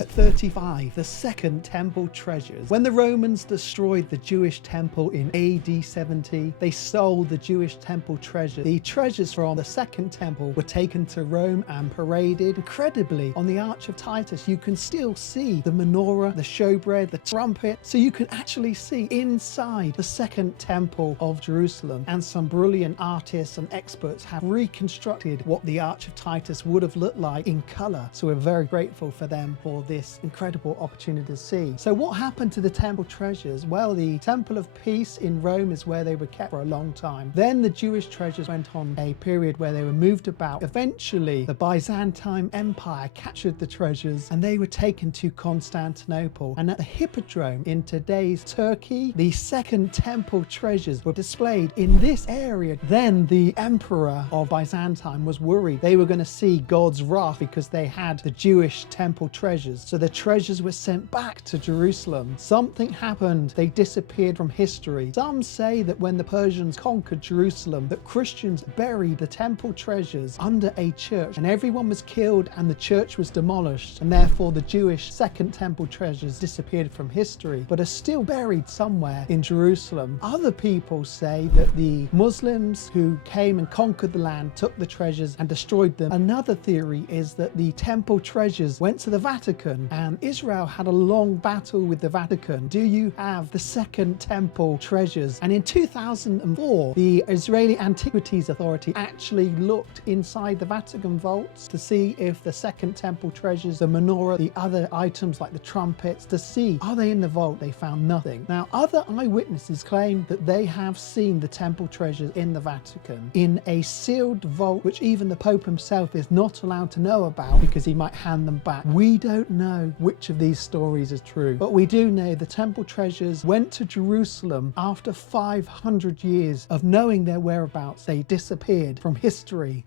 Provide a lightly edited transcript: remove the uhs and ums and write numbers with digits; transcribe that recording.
At 35, the Second Temple treasures. When the Romans destroyed the Jewish temple in AD 70, they stole the Jewish temple treasures. The treasures from the Second Temple were taken to Rome and paraded. Incredibly, on the Arch of Titus, you can still see the menorah, the showbread, the trumpet, so you can actually see inside the Second Temple of Jerusalem. And some brilliant artists and experts have reconstructed what the Arch of Titus would have looked like in color. So we're very grateful for them for this incredible opportunity to see. So what happened to the temple treasures? Well, the Temple of Peace in Rome is where they were kept for a long time. Then the Jewish treasures went on a period where they were moved about. Eventually, the Byzantine Empire captured the treasures and they were taken to Constantinople. And at the Hippodrome in today's Turkey, the Second Temple treasures were displayed in this area. Then the Emperor of Byzantium was worried they were going to see God's wrath because they had the Jewish temple treasures. So the treasures were sent back to Jerusalem. Something happened. They disappeared from history. Some say that when the Persians conquered Jerusalem, that Christians buried the temple treasures under a church and everyone was killed and the church was demolished, and therefore the Jewish Second Temple treasures disappeared from history but are still buried somewhere in Jerusalem. Other people say that the Muslims who came and conquered the land took the treasures and destroyed them. Another theory is that the temple treasures went to the Vatican and Israel had a long battle with the Vatican. Do you have the Second Temple treasures? And in 2004, the Israeli Antiquities Authority actually looked inside the Vatican vaults to see if the Second Temple treasures, the menorah, the other items like the trumpets, to see are they in the vault. They found nothing. Now, other eyewitnesses claim that they have seen the temple treasures in the Vatican in a sealed vault, which even the Pope himself is not allowed to know about because he might hand them back. We don't know which of these stories is true, but we do know the temple treasures went to Jerusalem after 500 years of knowing their whereabouts. They disappeared from history.